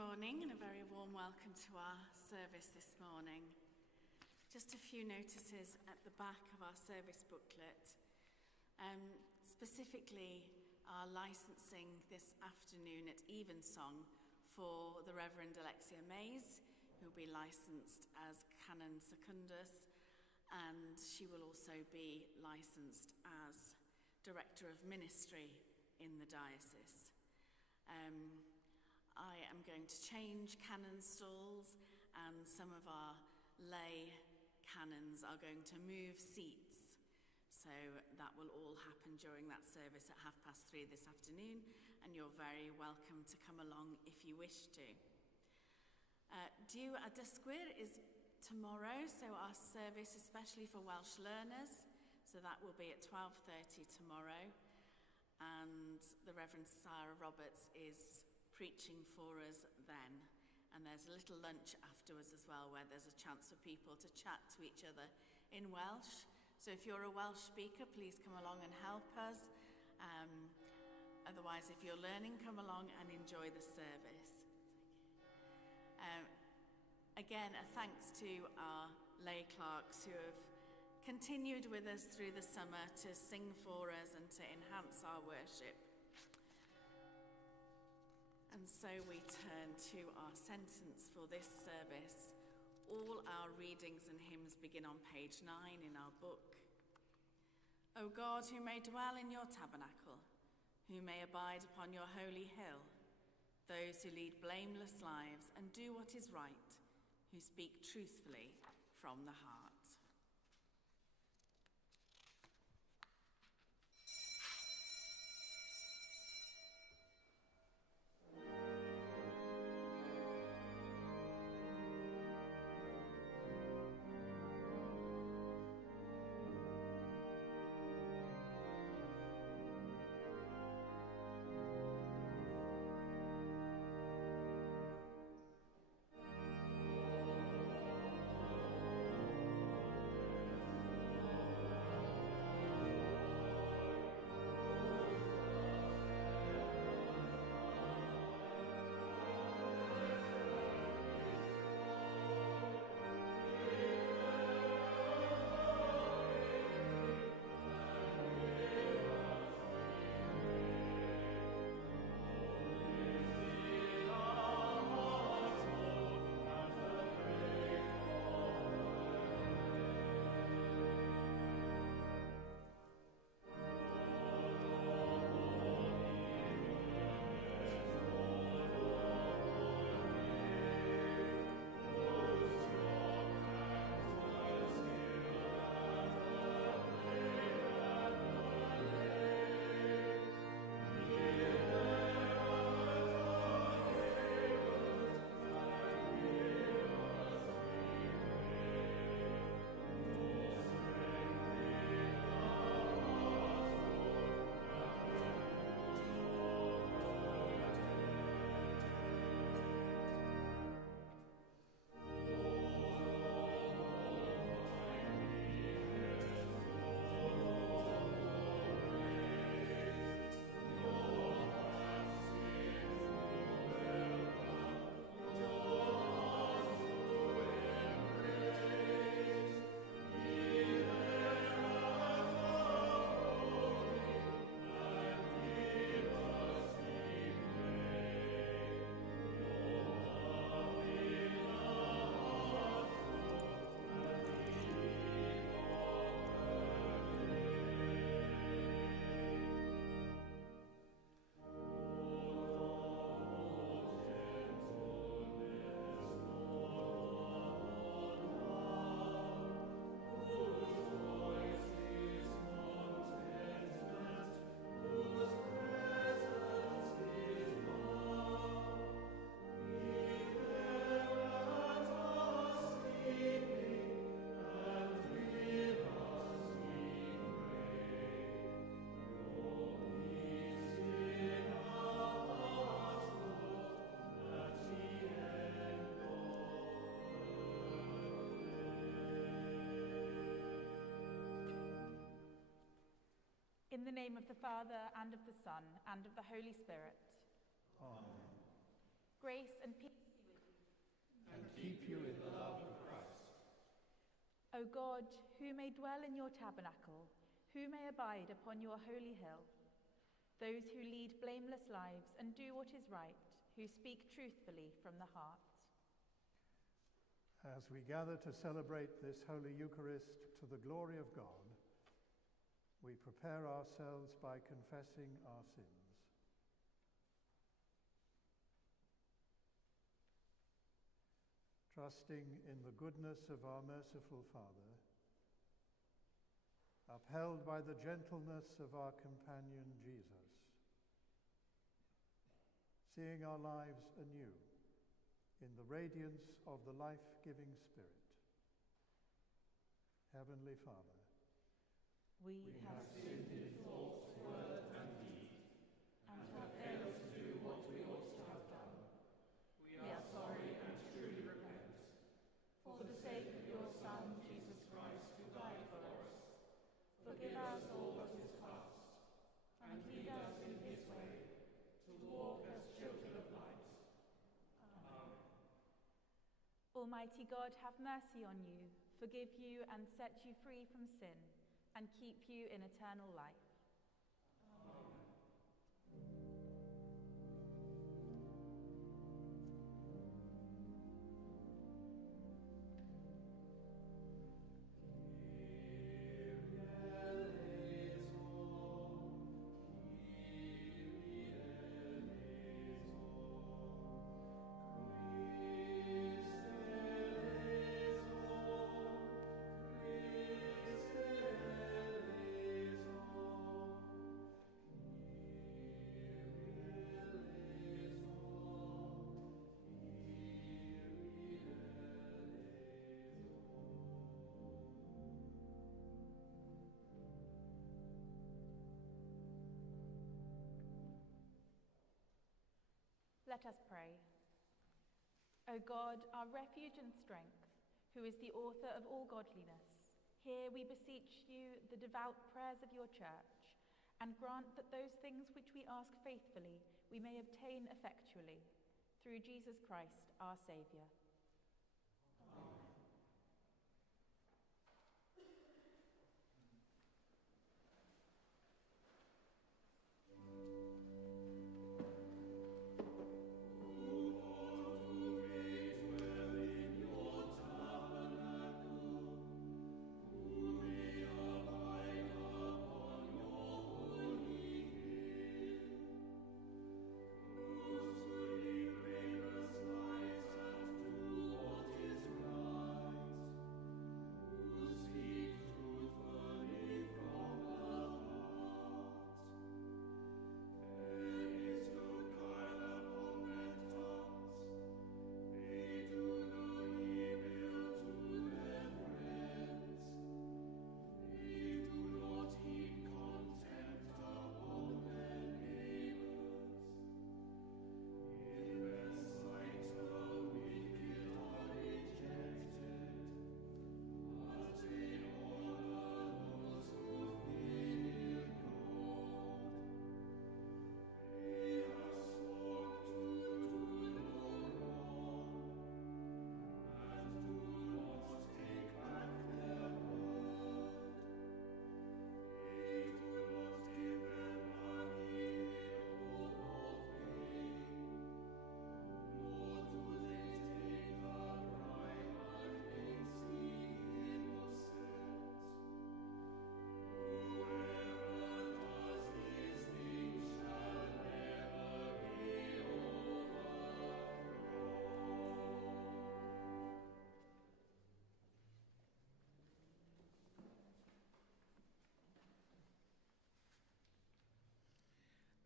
morning and a very warm welcome to our service this morning. Just a few notices at the back of our service booklet. Specifically, our licensing this afternoon at Evensong for the Reverend Alexia Mays, who will be licensed as Canon Secundus, and she will also be licensed as Director of Ministry in the diocese. I am going to change canon stalls, and some of our lay canons are going to move seats. So that will all happen during that service at 3:30 this afternoon, and you're very welcome to come along if you wish to. Due a dysgwyr is tomorrow, so our service, especially for Welsh learners, so that will be at 12:30 tomorrow, and the Reverend Sarah Roberts is preaching for us then, and there's a little lunch afterwards as well where there's a chance for people to chat to each other in Welsh. So if you're a Welsh speaker, please come along and help us. Otherwise, if you're learning, come along and enjoy the service. Again, a thanks to our lay clerks who have continued with us through the summer to sing for us and to enhance our worship. And so we turn to our sentence for this service. All our readings and hymns begin on page 9 in our book. O God, who may dwell in your tabernacle, who may abide upon your holy hill, those who lead blameless lives and do what is right, who speak truthfully from the heart. In the name of the Father, and of the Son, and of the Holy Spirit. Amen. Grace and peace be with you. And keep you in the love of Christ. O God, who may dwell in your tabernacle, who may abide upon your holy hill, those who lead blameless lives and do what is right, who speak truthfully from the heart. As we gather to celebrate this Holy Eucharist to the glory of God, we prepare ourselves by confessing our sins. Trusting in the goodness of our merciful Father, upheld by the gentleness of our companion Jesus, seeing our lives anew in the radiance of the life-giving Spirit. Heavenly Father, we have sinned in thought, word, and deed, and have failed to do what we ought to have done. We are sorry and truly repent. For the sake of your Son, Jesus Christ, who died for us, forgive us all that is past, and lead us in his way, to walk as children of light. Amen. Almighty God, have mercy on you, forgive you and set you free from sin, and keep you in eternal life. Let us pray. O God, our refuge and strength, who is the author of all godliness, hear, we beseech you, the devout prayers of your church, and grant that those things which we ask faithfully we may obtain effectually, through Jesus Christ, our Saviour. Amen.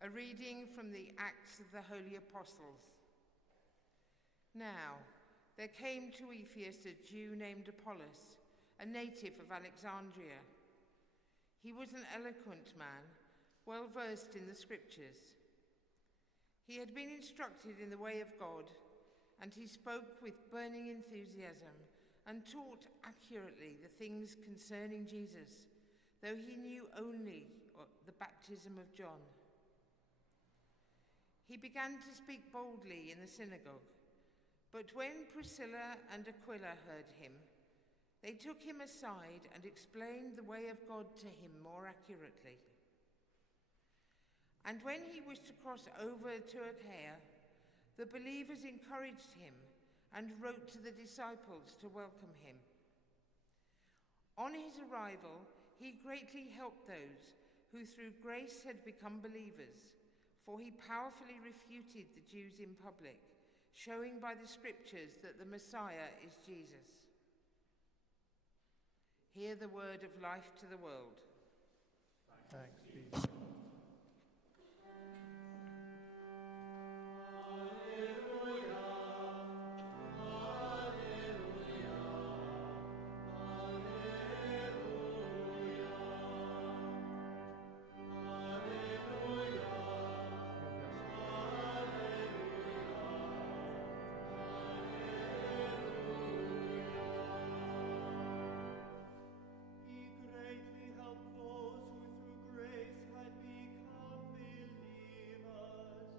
A reading from the Acts of the Holy Apostles. Now, there came to Ephesus a Jew named Apollos, a native of Alexandria. He was an eloquent man, well versed in the scriptures. He had been instructed in the way of God, and he spoke with burning enthusiasm and taught accurately the things concerning Jesus, though he knew only the baptism of John. He began to speak boldly in the synagogue. But when Priscilla and Aquila heard him, they took him aside and explained the way of God to him more accurately. And when he was to cross over to Achaia, the believers encouraged him and wrote to the disciples to welcome him. On his arrival, he greatly helped those who through grace had become believers, for he powerfully refuted the Jews in public, showing by the scriptures that the Messiah is Jesus. Hear the word of life to the world. Thanks be to God. He greatly helped those who through grace had become believers,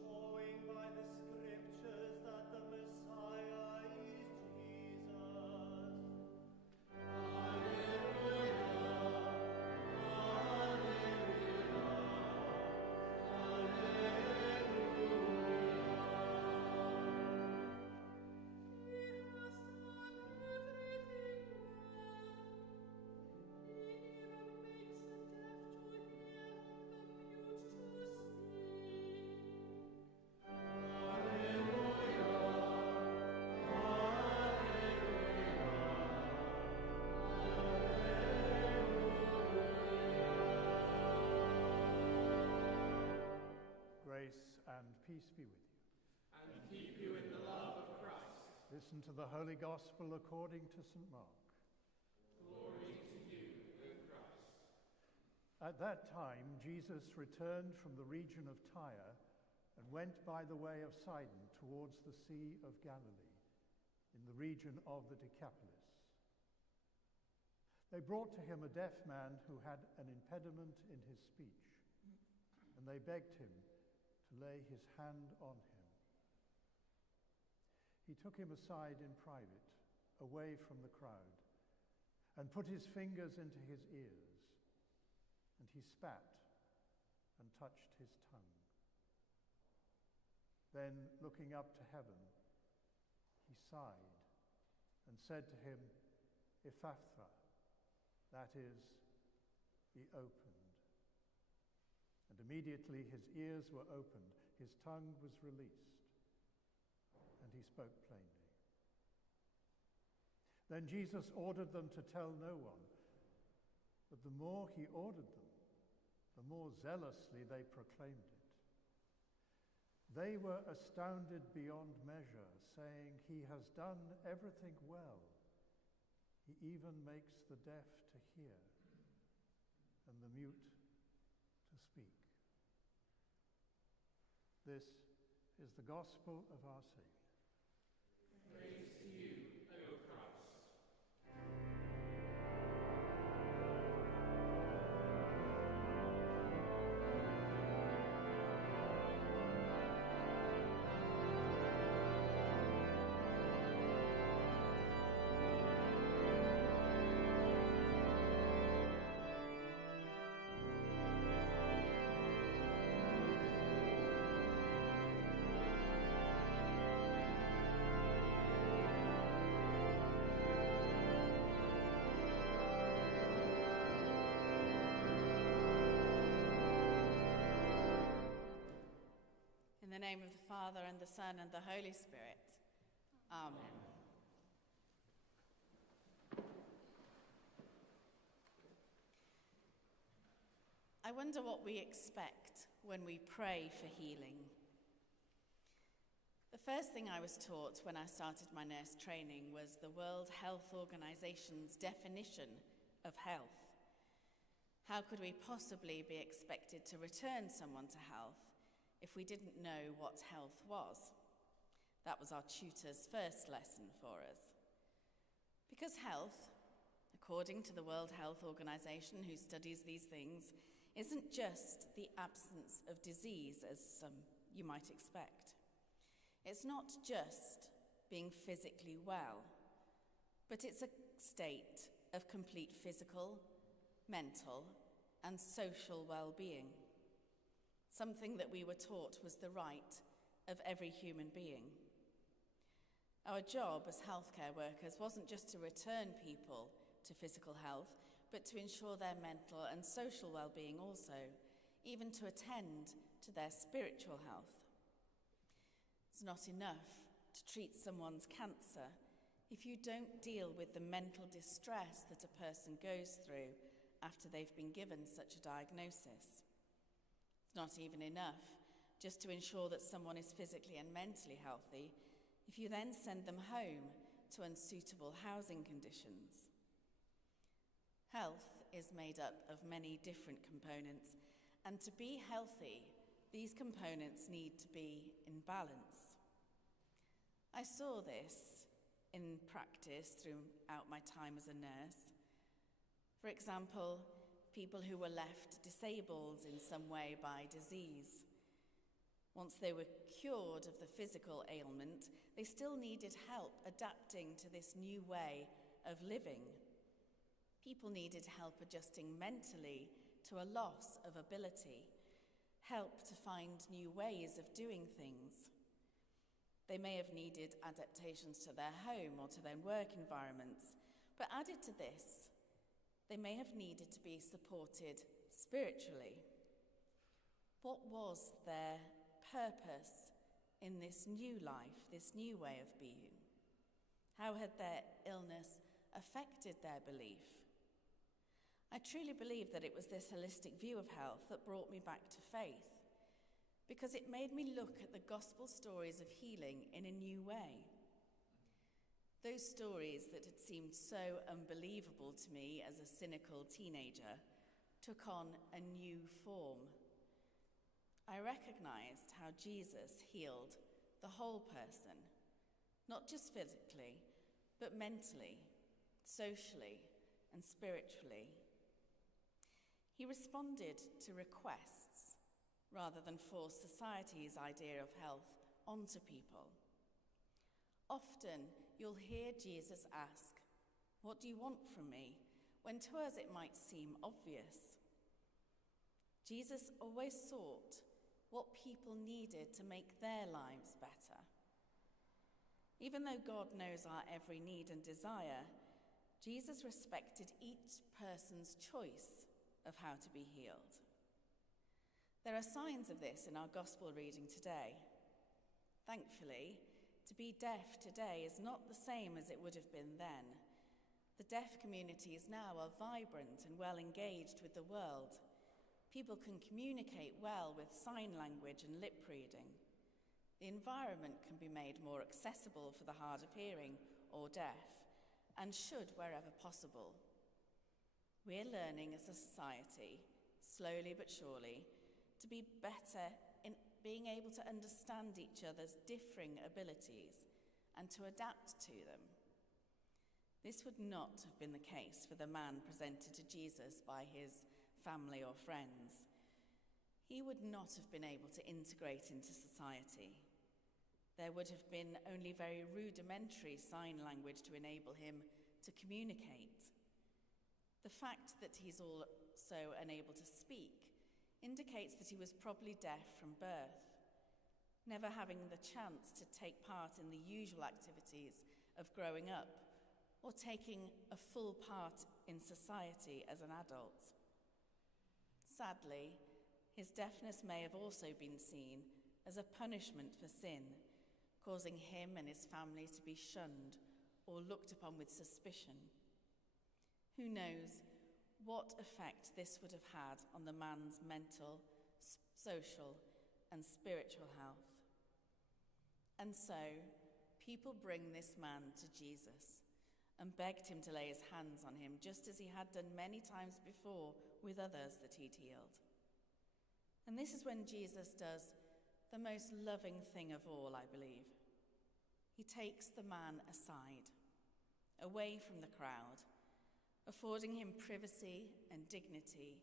showing by the scriptures that the Messiah is Jesus. He has done everything well. He even makes the deaf to hear and the mute to speak. Grace and peace be with you. And keep you in the love of Christ. Listen to the Holy Gospel according to St. Mark. Glory to you, O Christ. At that time, Jesus returned from the region of Tyre and went by the way of Sidon towards the Sea of Galilee, in the region of the Decapolis. They brought to him a deaf man who had an impediment in his speech, and they begged him to lay his hand on him. He took him aside in private, away from the crowd, and put his fingers into his ears, and he spat and touched his tongue. Then, looking up to heaven, he sighed and said to him, "Ephphatha," that is, be opened. And immediately his ears were opened, his tongue was released, and he spoke plainly. Then Jesus ordered them to tell no one, but the more he ordered them, the more zealously they proclaimed it. They were astounded beyond measure, saying, "He has done everything well. He even makes the deaf to hear and the mute to speak." This is the gospel of our Saviour. Praise to you, O Christ. In the name of the Father, and the Son, and the Holy Spirit. Amen. I wonder what we expect when we pray for healing. The first thing I was taught when I started my nurse training was the World Health Organization's definition of health. How could we possibly be expected to return someone to health if we didn't know what health was? That was our tutor's first lesson for us. Because health, according to the World Health Organization, who studies these things, isn't just the absence of disease, as you might expect. It's not just being physically well, but it's a state of complete physical, mental, and social well-being, something that we were taught was the right of every human being. Our job as healthcare workers wasn't just to return people to physical health, but to ensure their mental and social well-being also, even to attend to their spiritual health. It's not enough to treat someone's cancer if you don't deal with the mental distress that a person goes through after they've been given such a diagnosis. It's not even enough just to ensure that someone is physically and mentally healthy if you then send them home to unsuitable housing conditions. Health is made up of many different components, and to be healthy, these components need to be in balance. I saw this in practice throughout my time as a nurse. For example, people who were left disabled in some way by disease. Once they were cured of the physical ailment, they still needed help adapting to this new way of living. People needed help adjusting mentally to a loss of ability, help to find new ways of doing things. They may have needed adaptations to their home or to their work environments, but added to this, they may have needed to be supported spiritually. What was their purpose in this new life, this new way of being? How had their illness affected their belief? I truly believe that it was this holistic view of health that brought me back to faith, because it made me look at the gospel stories of healing in a new way. Those stories that had seemed so unbelievable to me as a cynical teenager took on a new form. I recognized how Jesus healed the whole person, not just physically, but mentally, socially, and spiritually. He responded to requests rather than force society's idea of health onto people. Often, you'll hear Jesus ask, "What do you want from me?" when to us it might seem obvious. Jesus always sought what people needed to make their lives better. Even though God knows our every need and desire, Jesus respected each person's choice of how to be healed. There are signs of this in our gospel reading today. Thankfully, to be deaf today is not the same as it would have been then. The deaf communities now are vibrant and well engaged with the world. People can communicate well with sign language and lip reading. The environment can be made more accessible for the hard of hearing or deaf, and should wherever possible. We're learning as a society, slowly but surely, to be better in being able to understand each other's differing abilities and to adapt to them. This would not have been the case for the man presented to Jesus by his family or friends. He would not have been able to integrate into society. There would have been only very rudimentary sign language to enable him to communicate. The fact that he's also unable to speak indicates that he was probably deaf from birth, never having the chance to take part in the usual activities of growing up or taking a full part in society as an adult. Sadly, his deafness may have also been seen as a punishment for sin, causing him and his family to be shunned or looked upon with suspicion. Who knows what effect this would have had on the man's mental, social, and spiritual health. And so, people bring this man to Jesus and begged him to lay his hands on him, just as he had done many times before with others that he'd healed. And this is when Jesus does the most loving thing of all, I believe. He takes the man aside, away from the crowd, affording him privacy and dignity,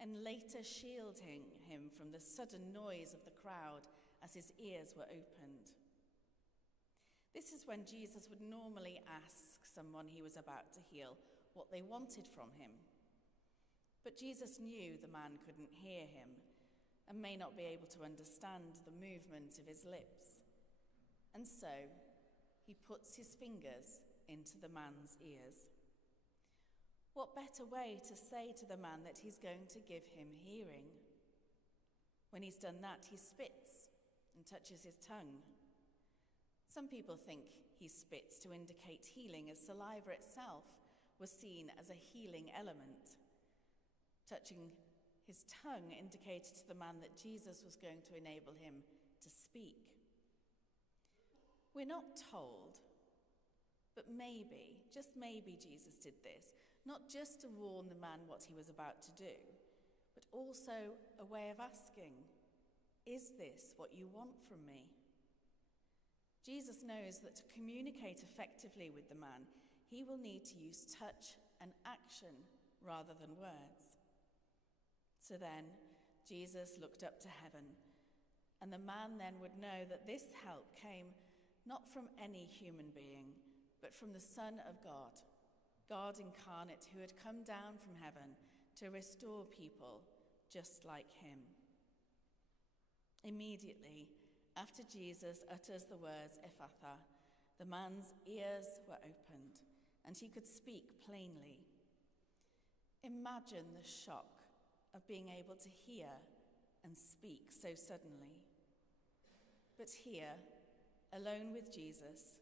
and later shielding him from the sudden noise of the crowd as his ears were opened. This is when Jesus would normally ask someone he was about to heal what they wanted from him. But Jesus knew the man couldn't hear him and may not be able to understand the movement of his lips. And so he puts his fingers into the man's ears. What better way to say to the man that he's going to give him hearing? When he's done that, he spits and touches his tongue. Some people think he spits to indicate healing, as saliva itself was seen as a healing element. Touching his tongue indicated to the man that Jesus was going to enable him to speak. We're not told, but maybe, just maybe, Jesus did this, not just to warn the man what he was about to do, but also a way of asking, is this what you want from me? Jesus knows that to communicate effectively with the man, he will need to use touch and action rather than words. So then, Jesus looked up to heaven, and the man then would know that this help came not from any human being, but from the Son of God, God incarnate, who had come down from heaven to restore people just like him. Immediately, after Jesus utters the words Ephphatha, the man's ears were opened, and he could speak plainly. Imagine the shock of being able to hear and speak so suddenly. But here, alone with Jesus,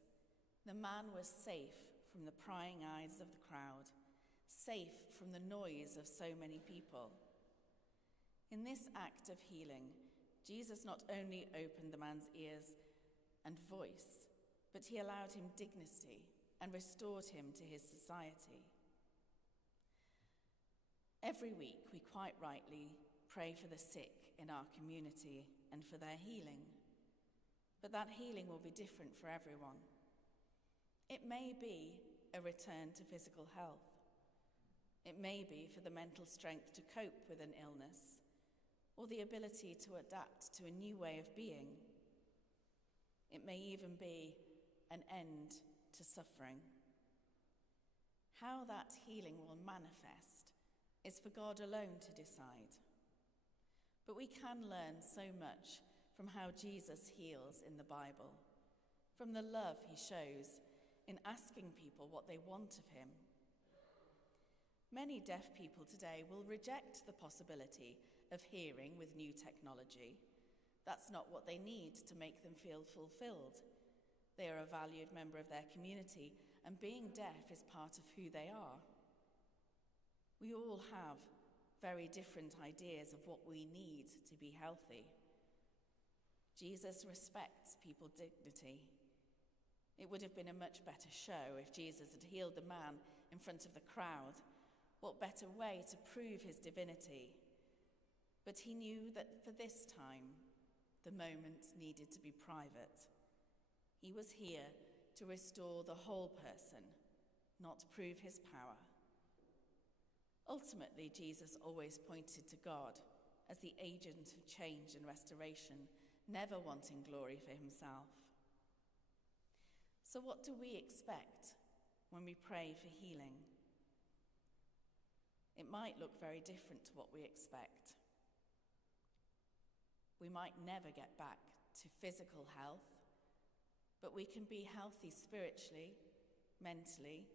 the man was safe from the prying eyes of the crowd, safe from the noise of so many people. In this act of healing, Jesus not only opened the man's ears and voice, but he allowed him dignity and restored him to his society. Every week, we quite rightly pray for the sick in our community and for their healing. But that healing will be different for everyone. It may be a return to physical health. It may be for the mental strength to cope with an illness, or the ability to adapt to a new way of being. It may even be an end to suffering. How that healing will manifest is for God alone to decide. But we can learn so much from how Jesus heals in the Bible, from the love he shows in asking people what they want of him. Many deaf people today will reject the possibility of hearing with new technology. That's not what they need to make them feel fulfilled. They are a valued member of their community, and being deaf is part of who they are. We all have very different ideas of what we need to be healthy. Jesus respects people's dignity. It would have been a much better show if Jesus had healed the man in front of the crowd. What better way to prove his divinity? But he knew that for this time, the moment needed to be private. He was here to restore the whole person, not prove his power. Ultimately, Jesus always pointed to God as the agent of change and restoration, never wanting glory for himself. So what do we expect when we pray for healing? It might look very different to what we expect. We might never get back to physical health, but we can be healthy spiritually, mentally,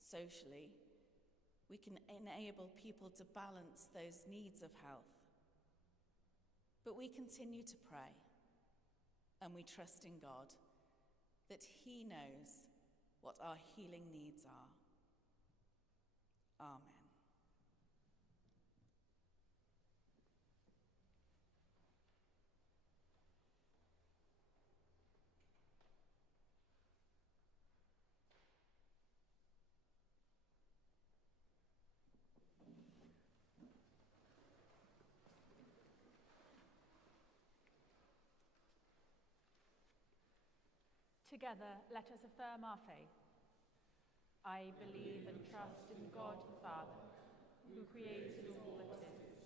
socially. We can enable people to balance those needs of health. But we continue to pray, and we trust in God that he knows what our healing needs are. Amen. Together, let us affirm our faith. I believe and trust in God the Father, who created all that is,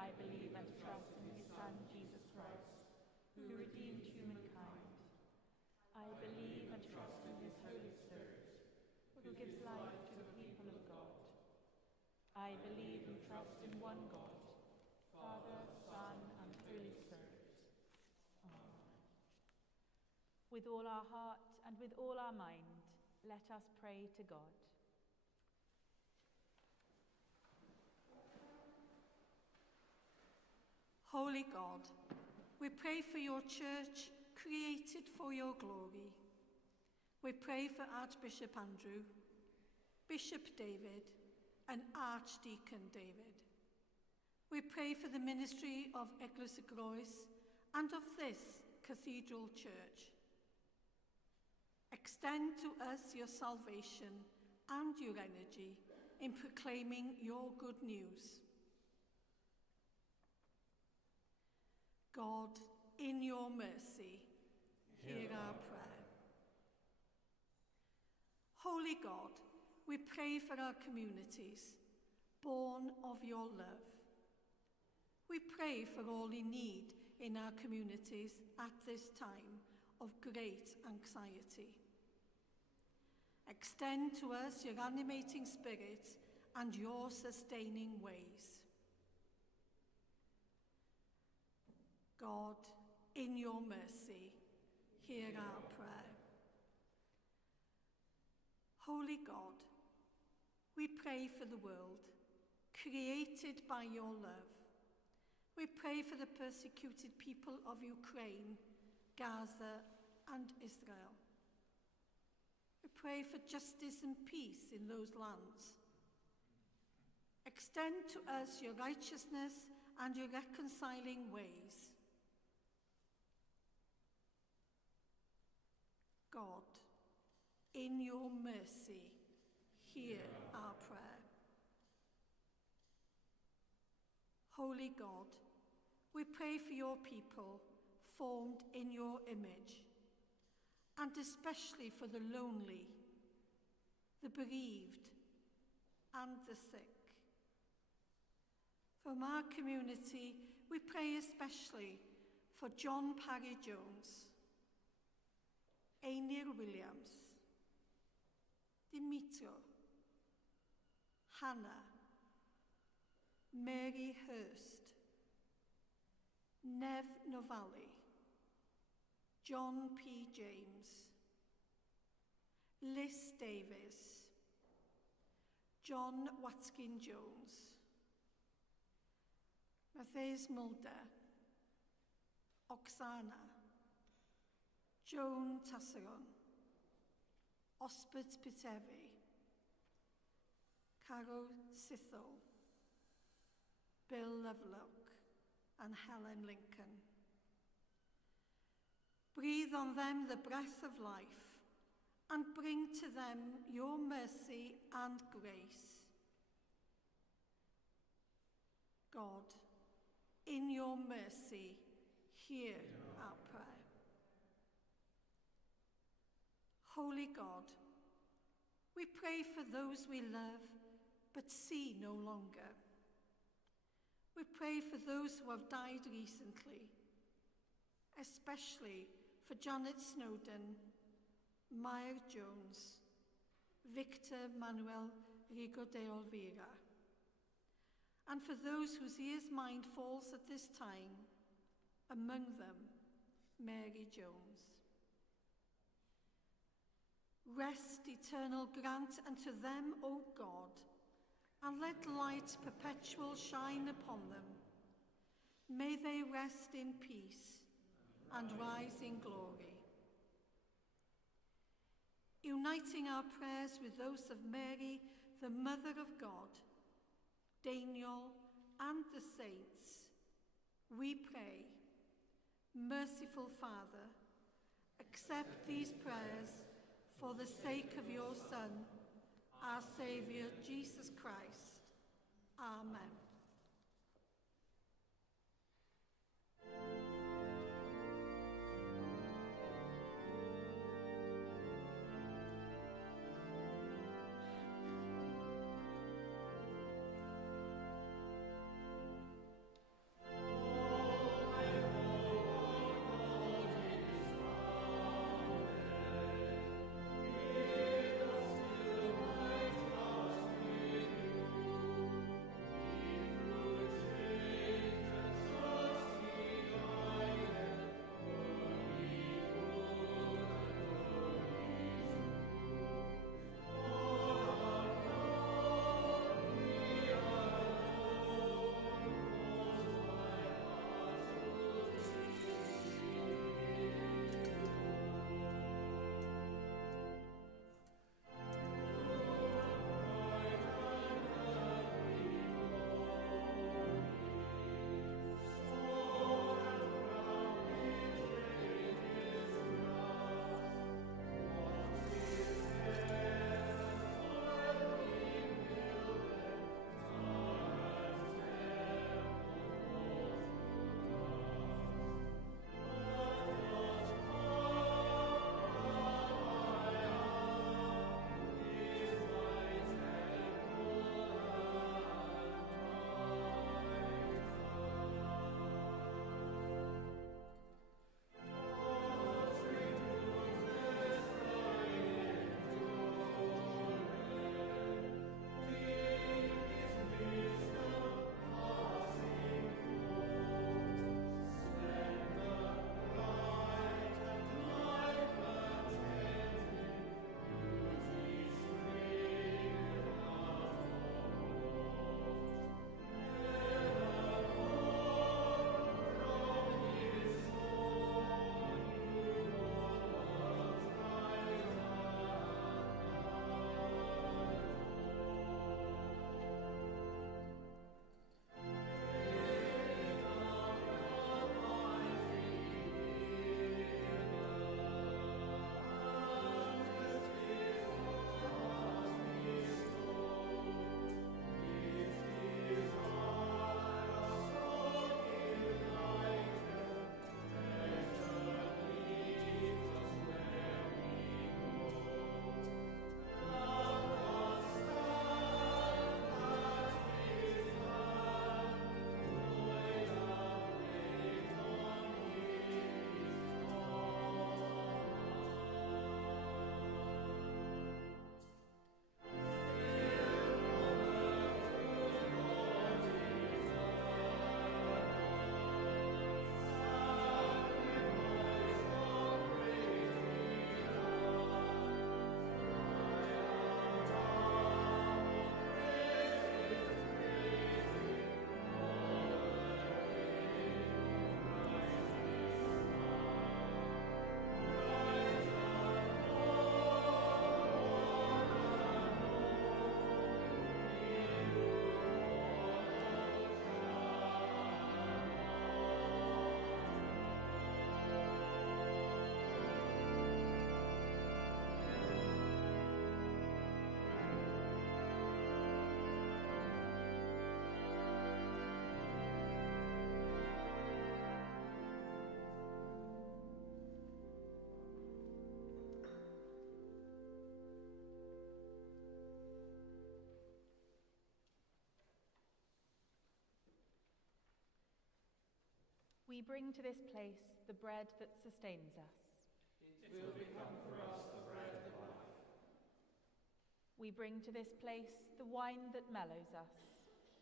I believe and trust in his Son, Jesus Christ, who redeemed humankind. I believe and trust in his Holy Spirit, who gives life to the people of God. I believe and trust in one God, Father, Son, and Holy Spirit. Amen. With all our heart and with all our mind, let us pray to God. Holy God, we pray for your church created for your glory. We pray for Archbishop Andrew, Bishop David, and Archdeacon David. We pray for the ministry of Eglwys y Groes and of this cathedral church. Extend to us your salvation and your energy in proclaiming your good news. God, in your mercy, hear our prayer. Holy God, we pray for our communities, born of your love. We pray for all in need in our communities at this time of great anxiety. Extend to us your animating spirit and your sustaining ways. God, in your mercy, hear our prayer. Holy God, we pray for the world, created by your love. We pray for the persecuted people of Ukraine, Gaza, and Israel. We pray for justice and peace in those lands. Extend to us your righteousness and your reconciling ways. God, in your mercy, hear our prayer. Holy God, we pray for your people formed in your image, and especially for the lonely, the bereaved, and the sick. From our community, we pray especially for John Parry Jones, Einir Williams, Dimitro, Hannah, Mary Hurst, Nev Novalli, John P. James, Liz Davis, John Watkin-Jones, Matthias Mulder, Oksana, Joan Tasseron, Osbert Pitevi, Carol Sithol, Bill Lovelock, and Helen Lincoln. Breathe on them the breath of life, and bring to them your mercy and grace. God, in your mercy, hear our prayer. Holy God, we pray for those we love but see no longer. We pray for those who have died recently, especially for Janet Snowden, Maya Jones, Victor Manuel Rigo de Oliveira, and for those whose ear's mind falls at this time, among them Mary Jones. Rest eternal grant unto them, O God, and let light perpetual shine upon them. May they rest in peace and rise in glory. Uniting our prayers with those of Mary, the Mother of God, Daniel, and the saints, we pray, merciful Father, accept these prayers for the sake of your Son, our Saviour, Jesus Christ. Amen. We bring to this place the bread that sustains us. It will become for us the bread of life. We bring to this place the wine that mellows us.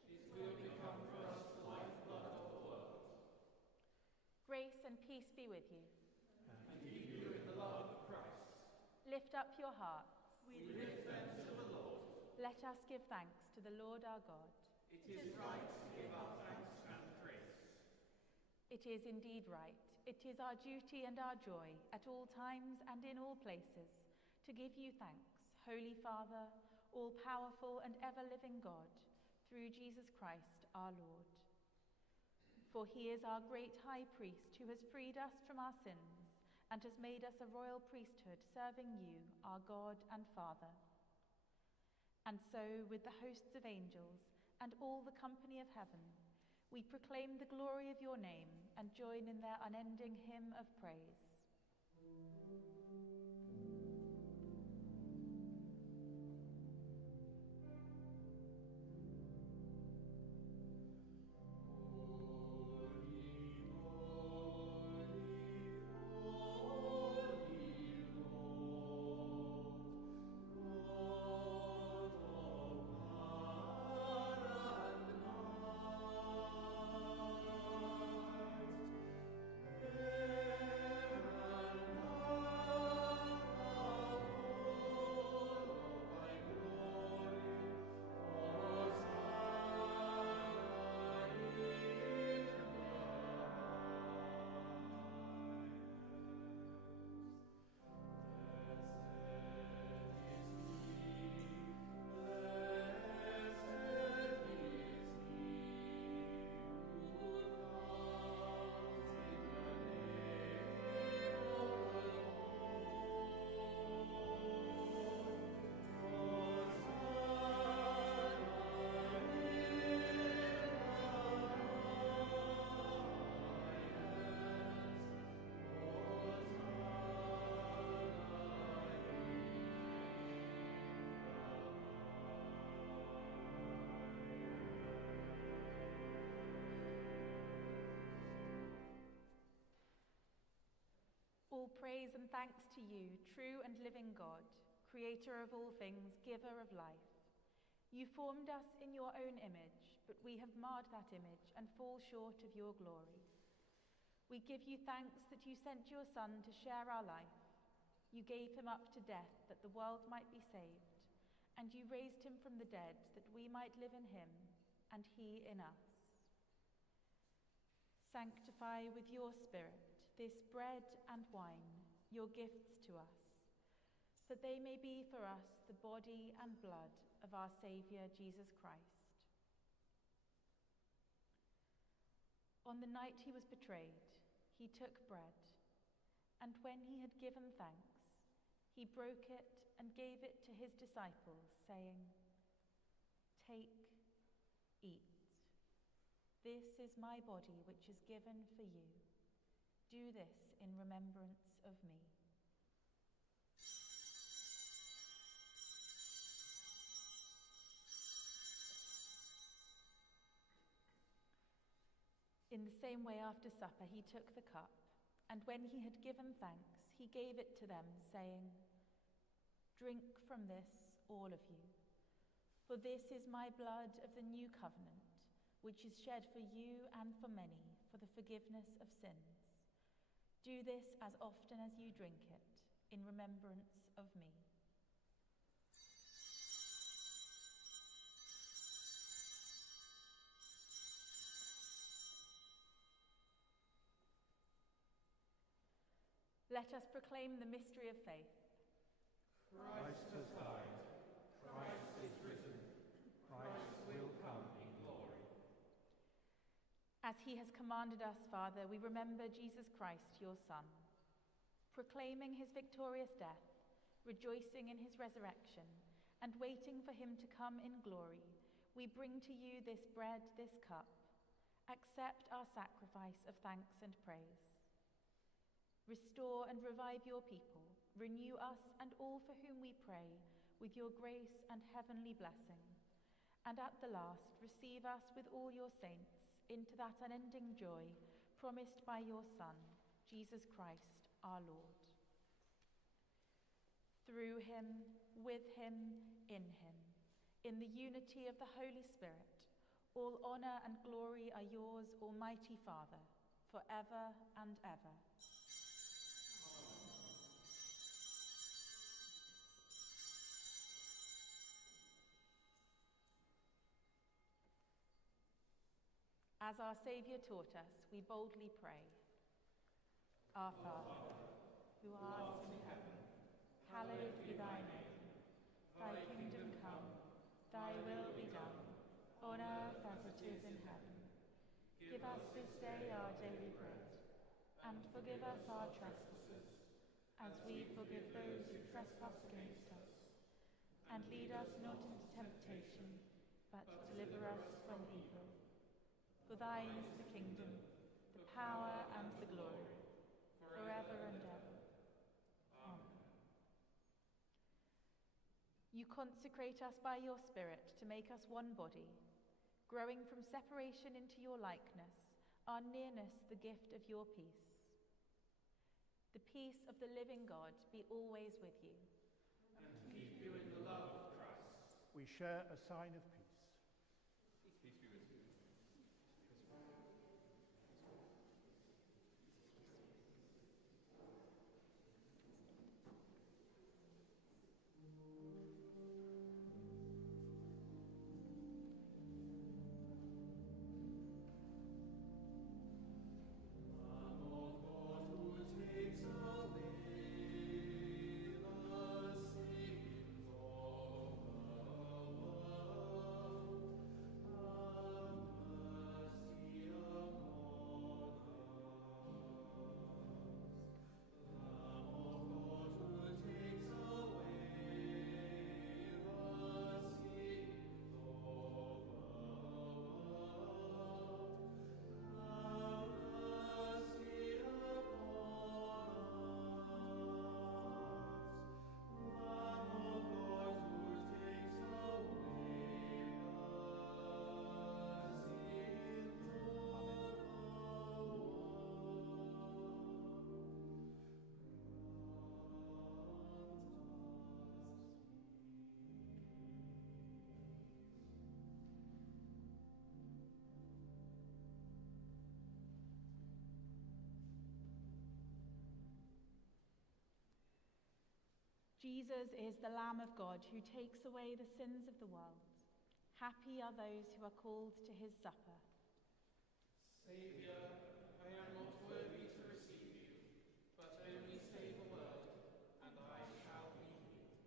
It will become for us the lifeblood of the world. Grace and peace be with you. And keep you in the love of Christ. Lift up your hearts. We lift them to the Lord. Let us give thanks to the Lord our God. It is right to give our thanks and praise. It is indeed right. It is our duty and our joy at all times and in all places to give you thanks, Holy Father, all-powerful and ever-living God, through Jesus Christ our Lord. For he is our great high priest who has freed us from our sins and has made us a royal priesthood serving you, our God and Father. And so, with the hosts of angels and all the company of heaven, we proclaim the glory of your name and join in their unending hymn of praise. All praise and thanks to you, true and living God, creator of all things, giver of life. You formed us in your own image, but we have marred that image and fall short of your glory. We give you thanks that you sent your Son to share our life. You gave him up to death that the world might be saved, and you raised him from the dead that we might live in him, and he in us. Sanctify with your Spirit this bread and wine, your gifts to us, that they may be for us the body and blood of our Saviour Jesus Christ. On the night he was betrayed, he took bread, and when he had given thanks, he broke it and gave it to his disciples, saying, "Take, eat. This is my body which is given for you. Do this in remembrance of me." In the same way, after supper, he took the cup, and when he had given thanks, he gave it to them, saying, "Drink from this, all of you, for this is my blood of the new covenant, which is shed for you and for many for the forgiveness of sins. Do this as often as you drink it, in remembrance of me." Let us proclaim the mystery of faith. Christ has died. Christ is risen. Christ will come in glory. As he has commanded us, Father, we remember Jesus Christ, your Son. Proclaiming his victorious death, rejoicing in his resurrection, and waiting for him to come in glory, we bring to you this bread, this cup. Accept our sacrifice of thanks and praise. Restore and revive your people. Renew us and all for whom we pray with your grace and heavenly blessing. And at the last, receive us with all your saints into that unending joy promised by your Son, Jesus Christ, our Lord. Through him, with him, in the unity of the Holy Spirit, all honor and glory are yours, Almighty Father, forever and ever. As our Saviour taught us, we boldly pray. Our Father, who art in heaven, hallowed be thy name. Thy kingdom come, thy will be done, on earth as it is in heaven. Give us this day our daily bread, and forgive us our trespasses, as we forgive those who trespass against us. And lead us not into temptation, but deliver us from evil. For thine is the kingdom, the power, and the glory, forever and ever. Amen. You consecrate us by your Spirit to make us one body, growing from separation into your likeness, our nearness the gift of your peace. The peace of the living God be always with you. And keep you in the love of Christ. We share a sign of peace. Peace be with you. Jesus is the Lamb of God who takes away the sins of the world. Happy are those who are called to his supper. Saviour, I am not worthy to receive you, but only say the word, and I shall be healed.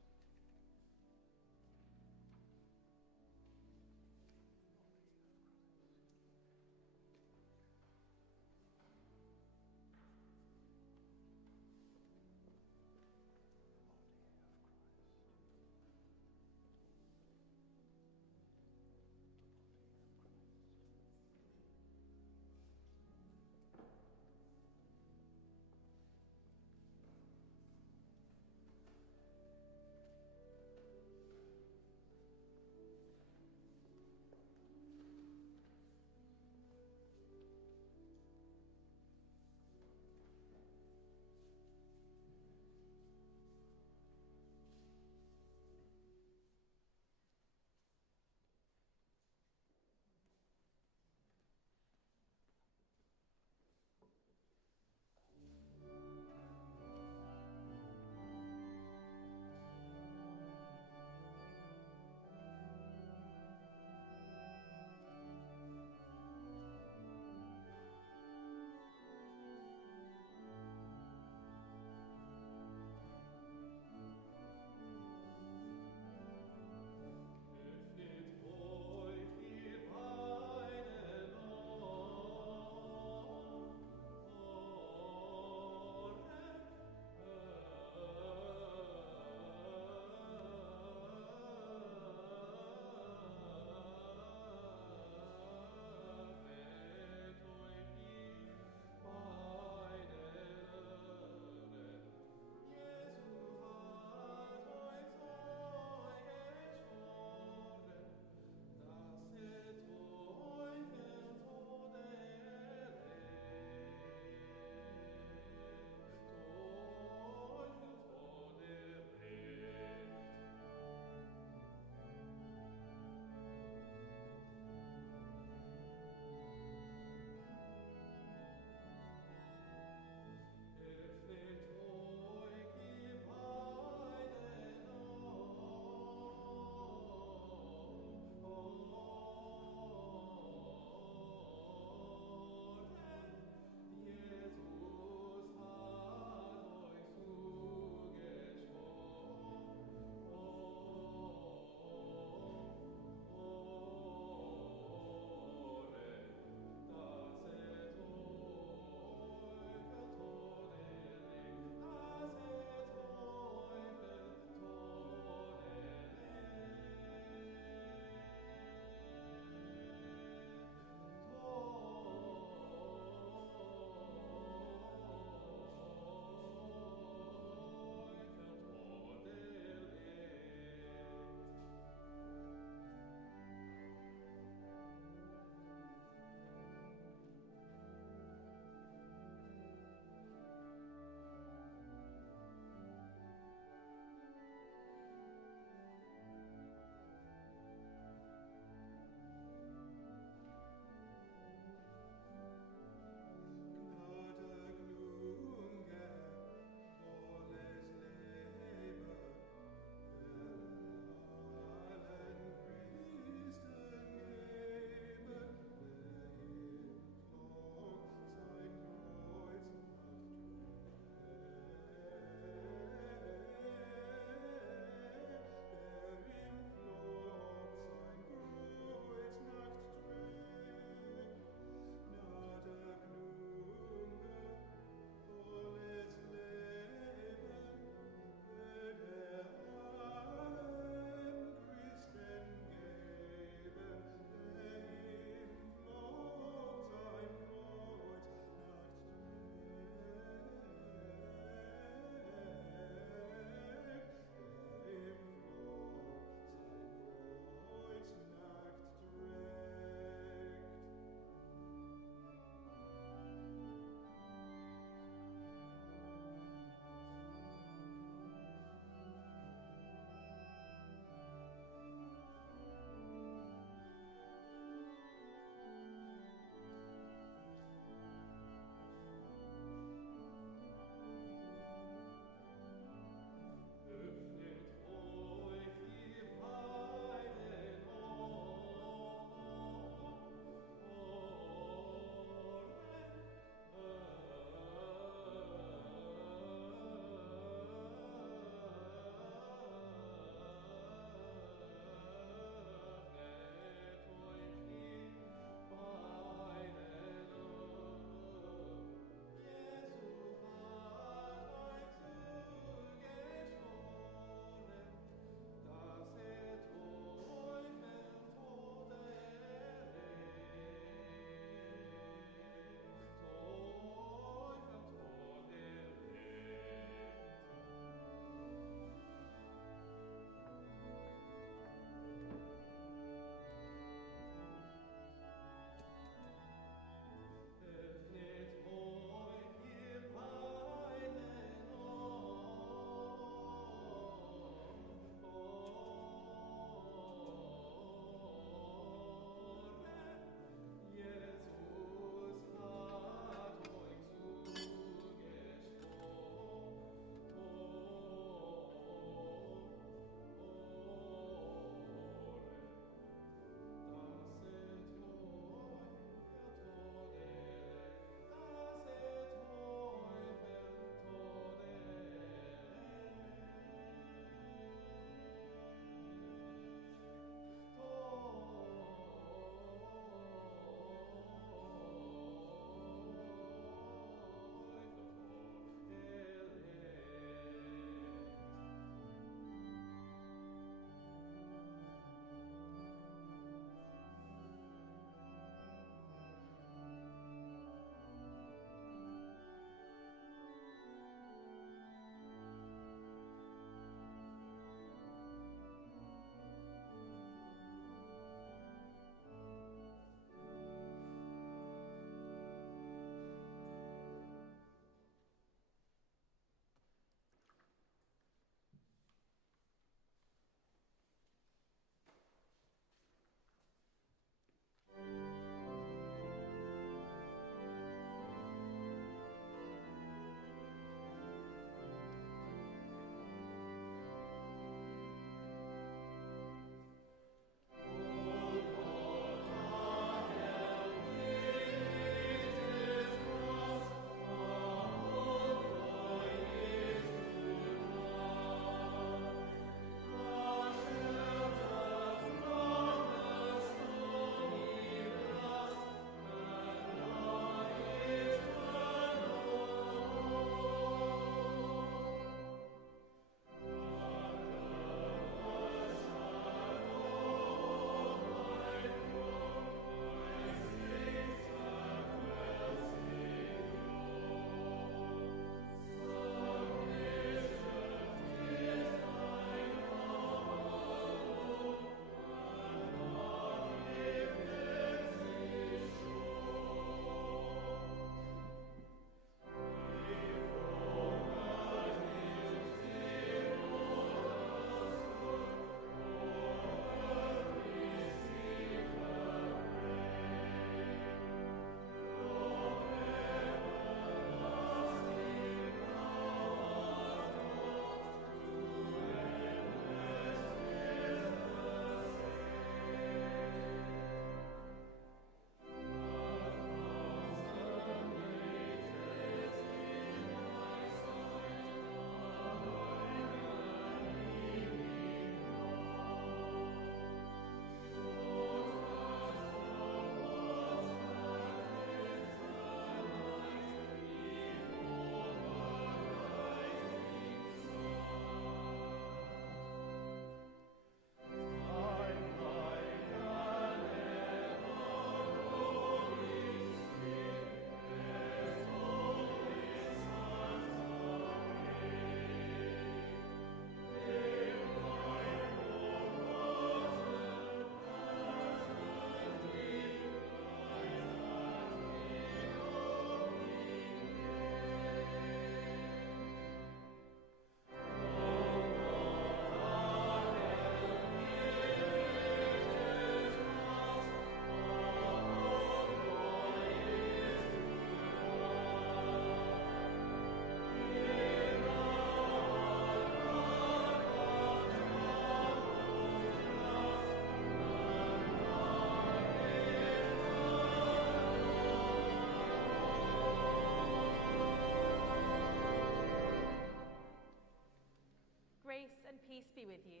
Peace be with you.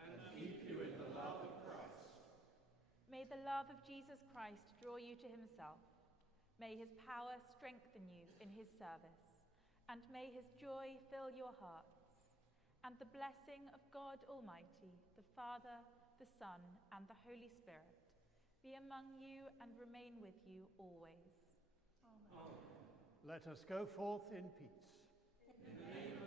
And keep you in the love of Christ. May the love of Jesus Christ draw you to himself. May his power strengthen you in his service. And may his joy fill your hearts. And the blessing of God Almighty, the Father, the Son, and the Holy Spirit be among you and remain with you always. Amen. Let us go forth in peace. In the name